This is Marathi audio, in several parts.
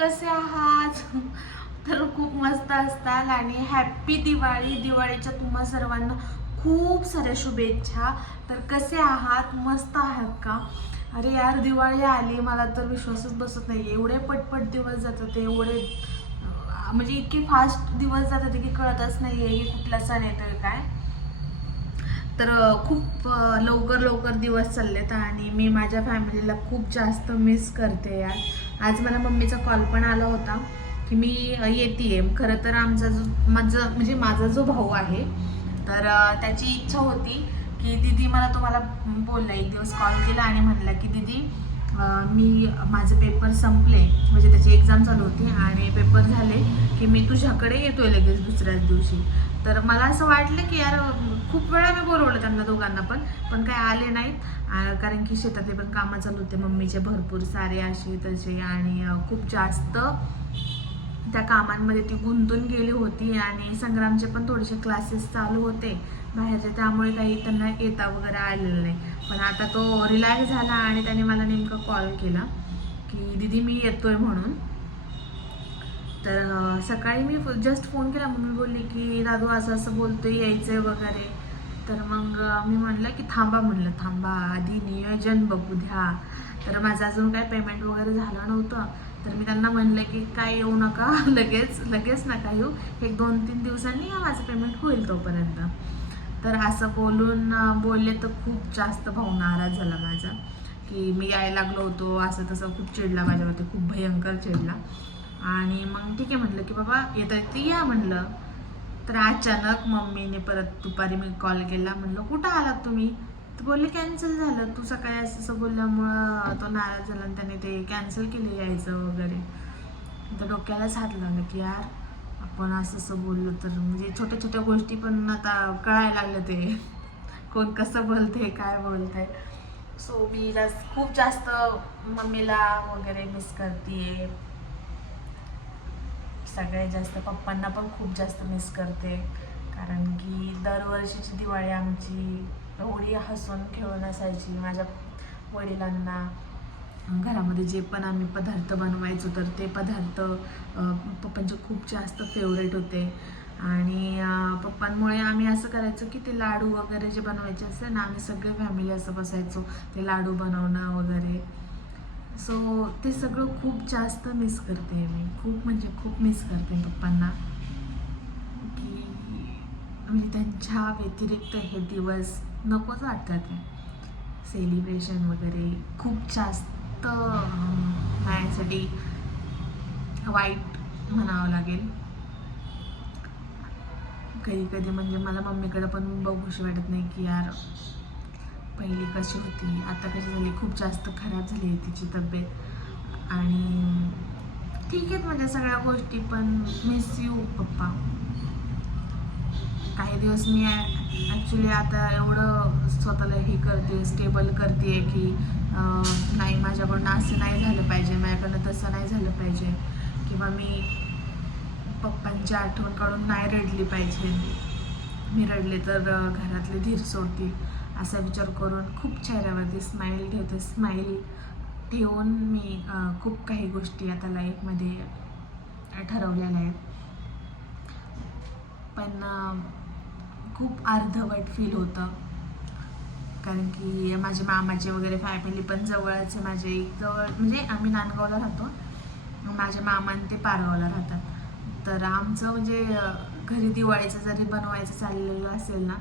कसे आहात? तर खूप मस्त असतात आणि हॅप्पी दिवाळी. दिवाळीच्या तुम्हा सर्वांना खूप साऱ्या शुभेच्छा. तर कसे आहात? मस्त आहात का? अरे यार दिवाळी आली. मला तर विश्वासच बसत नाही एवढे पटपट दिवस जातात एवढे म्हणजे इतके फास्ट दिवस जातात की कळतच नाही आहे की कुठला सण येतोय काय. तर खूप लवकर लवकर दिवस चाललेत आणि मी माझ्या फॅमिलीला खूप जास्त मिस करते यार. आज मला मम्मीचा कॉल पण आला होता की मी येते खरं तर आमचा जो माझं म्हणजे माझा जो भाऊ आहे तर त्याची इच्छा होती की दीदी मला तुम्हाला बोलला एक दिवस कॉल केला आणि म्हणला की दीदी मी माझे पेपर संपले. म्हणजे त्याची एक्झाम चालू होती आणि पेपर झाले की मी तुझ्याकडे येतोय लगेच दुसऱ्याच दिवशी. तर मला असं वाटलं की यार खूप वेळा मी बोलवलं त्यांना दोघांना पण पण काय आले नाहीत. कारण की शेतातले पण कामं चालू होते. मम्मीचे भरपूर सारे असे तसे आणि खूप जास्त त्या कामांमध्ये ती गुंतून गेली होती आणि संग्रामचे पण थोडेसे क्लासेस चालू होते बाहेरचे त्यामुळे काही त्यांना येता वगैरे आलेलं नाही. पण आता तो रिलॅक्स झाला आणि त्याने मला नेमका कॉल केला की दीदी मी येतोय म्हणून. तर सकाळी मी जस्ट फोन केला. मम्मी बोलली की दादू असं असं बोलतोय यायचंय वगैरे. तर मग मी म्हणलं की थांबा म्हणलं थांबा आधी नियोजन बघू द्या. तर माझं अजून काय पेमेंट वगैरे झालं नव्हतं. तर मी त्यांना म्हणलं की काय येऊ नका लगेच लगेच नका येऊ. एक दोन तीन दिवसांनी या माझं पेमेंट होईल तोपर्यंत. तर असं बोलून बोलले तर खूप जास्त भाऊ नाराज झाला माझा की मी यायला लागलो होतो असं तसं खूप चिडला माझ्यावरती खूप भयंकर चिडला. आणि मग ठीक आहे म्हटलं की बाबा येता येते या म्हटलं. तर अचानक मम्मीने परत दुपारी मी कॉल केला म्हणलं कुठं आलात तुम्ही? तर बोलले कॅन्सल झालं. तू सकाळी असं असं बोलल्यामुळं तो नाराज झाला आणि त्याने ते कॅन्सल केले यायचं वगैरे. तर डोक्यालाच हात लावला की यार आपण असं असं बोललो तर म्हणजे छोट्या छोट्या गोष्टी पण आता कळायला लागलं ते. कोण कसं बोलते काय बोलतंय. सो मी जास्त खूप जास्त मम्मीला वगैरे मिस करते सगळ्यात जास्त पप्पांना पण खूप जास्त मिस करते. कारण की दरवर्षीची दिवाळी आमची एवढी हसून खेळून असायची. माझ्या वडिलांना. घरामध्ये जे पण आम्ही पदार्थ बनवायचो तर ते पदार्थ पप्पांचे खूप जास्त फेवरेट होते. आणि पप्पांमुळे आम्ही असं करायचो की ते लाडू वगैरे जे बनवायचे असते ना आम्ही सगळे फॅमिली असं बसायचो. ते लाडू बनवणं वगैरे. सो ते सगळं खूप जास्त मिस करते मी. खूप म्हणजे खूप मिस करते पप्पांना. मी त्यांच्या व्यतिरिक्त हे दिवस नकोच वाटतात सेलिब्रेशन वगैरे खूप जास्त माझ्यासाठी वाईट म्हणावं लागेल. कधी कधी म्हणजे मला मम्मीकडे पण बघूशी वाटत नाही की यार पहिली कशी होती आता कशी झाली खूप जास्त खराब झाली आहे तिची तब्येत. आणि ठीक आहेत म्हणजे सगळ्या गोष्टी पण मिस यू पप्पा. काही दिवस मी ॲक्च्युली आता एवढं स्वतःला हे करते स्टेबल करते की नाही माझ्याकडून असं नाही झालं पाहिजे माझ्याकडनं तसं नाही झालं पाहिजे. किंवा मी पप्पांची आठवण काढून नाही रडली पाहिजे. मी रडले तर घरातले धीर सोडतील. असा विचार करून खूप चेहऱ्यावरती स्माईल ठेवते. स्माईल ठेवून मी खूप काही गोष्टी आता लाईफमध्ये ठरवलेल्या आहेत. पण खूप अर्धवट फील होतं. कारण की माझे मामाचे वगैरे फॅमिली पण जवळच आहे. माझे एक जवळ म्हणजे आम्ही नांदगावला राहतो. माझे मामा ते पारगावला राहतात. तर आमचं म्हणजे घरी दिवाळीचं जरी बनवायचं चाललेलं असेल ना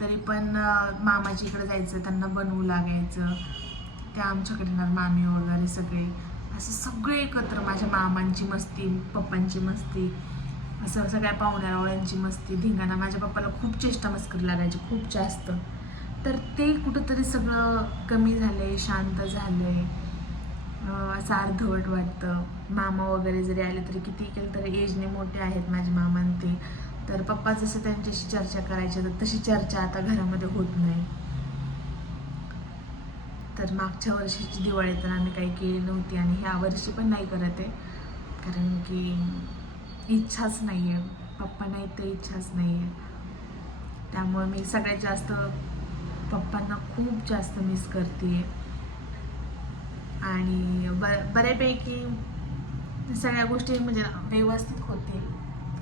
तरी पण अं, मामाच्या इकडे जायचं त्यांना बनवू लागायचं. ते आमच्याकडे येणार मामी वगैरे सगळे. असं सगळे एकत्र माझ्या मामांची मस्ती पप्पांची मस्ती. असं सगळ्या पाहुण्यारावळ्यांची मस्ती धिंगाणा. माझ्या पप्पाला खूप चेष्टा मस्करी लागायची खूप जास्त. तर ते कुठंतरी सगळं कमी झालंय शांत झालंय आहे असं अर्धवट वाटतं. मामा वगैरे जरी आले तरी किती केलं तरी एजने मोठे आहेत माझे मामा ते. तर पप्पा जसं त्यांच्याशी चर्चा करायची तर तशी चर्चा आता घरामध्ये होत नाही. तर मागच्या वर्षीची दिवाळी तर आम्ही काही केली नव्हती आणि ह्या वर्षी पण नाही करत आहे. कारण की इच्छाच नाही आहे पप्पा नाही तर इच्छाच नाही आहे त्यामुळे मी सगळ्यात जास्त पप्पांना खूप जास्त मिस करते आणि ब बऱ्यापैकी सगळ्या गोष्टी म्हणजे व्यवस्थित होतील.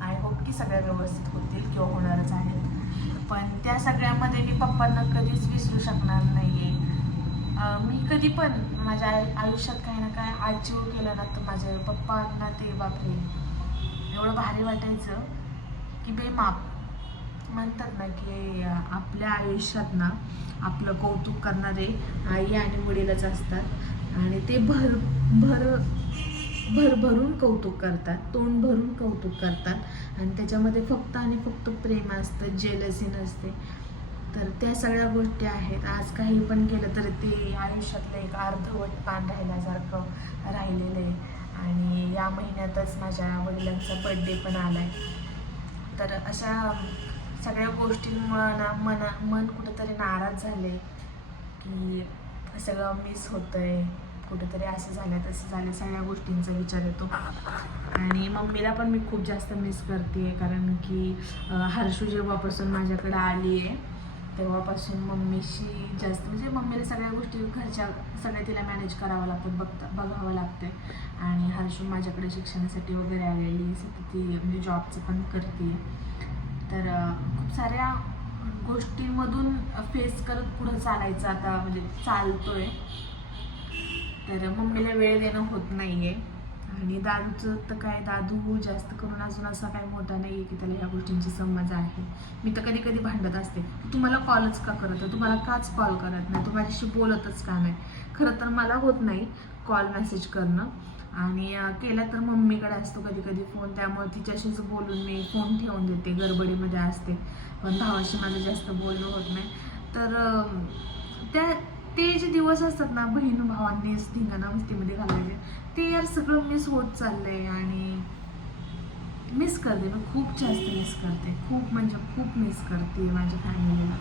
आय होप की सगळ्या व्यवस्थित होतील किंवा होणारच आहेत. पण त्या सगळ्यामध्ये मी पप्पांना कधीच विसरू शकणार नाही आहे मी कधी पण माझ्या आयु- आयुष्यात काही ना काय आजीव केलं ना तर माझ्या पप्पांना ते बापरे एवढं भारी वाटायचं की बेमाप म्हणतात ना की आपल्या आयुष्यात ना आपलं कौतुक करणारे आई आणि वडीलच असतात आणि ते भर भर भरभरून कौतुक करतात तोंड भरून कौतुक करतात आणि त्याच्यामध्ये फक्त आणि फक्त प्रेम असतं जेलसी नसते. तर त्या सगळ्या गोष्टी आहेत. आज काही पण केलं तर ते आयुष्यातलं एक अर्धवट पान राहिल्यासारखं राहिलेलं आहे. आणि या महिन्यातच माझ्या वडिलांचा बड्डे पण आला आहे तर अशा सगळ्या गोष्टींमुळं ना मना मन कुठंतरी नाराज झाले की सगळं मिस होतंय. कुठेतरी असं झालं तसं झालं सगळ्या गोष्टींचा विचार येतो. आणि मम्मीला पण मी खूप जास्त मिस करते कारण की हर्षू जेव्हापासून माझ्याकडे आली आहे तेव्हापासून मम्मीशी जास्त म्हणजे मम्मीला सगळ्या गोष्टी घरच्या सगळ्या तिला मॅनेज करावं लागतं बघता बघावं लागते आणि हर्षू माझ्याकडे शिक्षणासाठी वगैरे आलेली ती म्हणजे जॉबचं पण करते. तर खूप साऱ्या गोष्टींमधून फेस करत पुढं चालायचं आता म्हणजे चालतोय. तर मम्मीला वेळ देणं होत नाही आहे आणि दादूचं तर काय दादू जास्त करून अजून असा काय मोठा नाही आहे की त्याला ह्या गोष्टींची समज आहे. मी तर कधी कधी भांडत असते. तुम्हाला कॉलच का करत आहे? तुम्हाला काच कॉल करत नाही? तू माझ्याशी बोलतच का नाही? खरं तर मला होत नाही कॉल मेसेज करणं. आणि केला तर मम्मीकडे असतो कधी कधी फोन त्यामुळे तिच्याशीच बोलून मी फोन ठेवून देते. गडबडीमध्ये असते. पण भावाशी माझं जास्त बोलणं होत नाही. तर त्या ते जे दिवस असतात ना बहीण भावांनी धिंगाणा मस्तीमध्ये घालायचे ते यार सगळं मिस होत चाललंय आणि मिस करते. मी खूप जास्त मिस करते. खूप म्हणजे खूप मिस करते माझ्या फॅमिलीला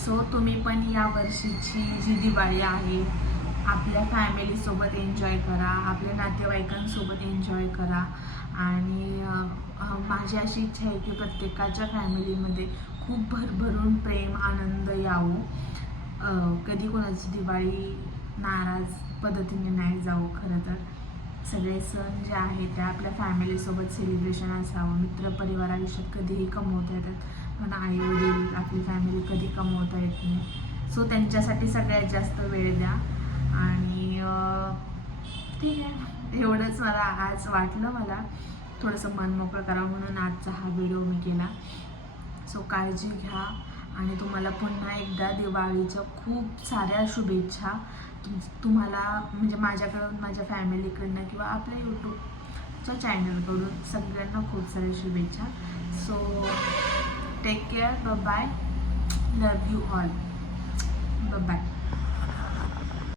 सो तुम्ही पण या वर्षीची जी दिवाळी आहे आपल्या फॅमिलीसोबत एन्जॉय करा आपल्या नातेवाईकांसोबत एन्जॉय करा. आणि माझी अशी इच्छा आहे की प्रत्येकाच्या फॅमिलीमध्ये खूप भरभरून प्रेम आनंद यावो. कधी कोणाची दिवाळी नाराज पद्धतीने नाही जावं खरं तर. सगळे सण जे आहेत ते आपल्या फॅमिलीसोबत सेलिब्रेशन असावं. मित्रपरिवार आयुष्यात कधीही कमवता येतात. पण आई वडील आपली फॅमिली कधी कमवता येत नाही. सो त्यांच्यासाठी सगळ्यात जास्त वेळ द्या. आणि ठीक आहे एवढंच मला आज वाटलं मला. थोडंसं मन मोकळं करावं म्हणून आजचा हा व्हिडिओ मी केला. सो काळजी घ्या. आणि तुम्हाला पुन्हा एकदा दिवाळीच्या खूप साऱ्या शुभेच्छा. तुम तुम्हाला म्हणजे माझ्याकडून माझ्या फॅमिलीकडनं किंवा आपल्या यूट्यूबच्या चॅनलकडून सगळ्यांना खूप साऱ्या शुभेच्छा. सो टेक केअर ब bye love you all bye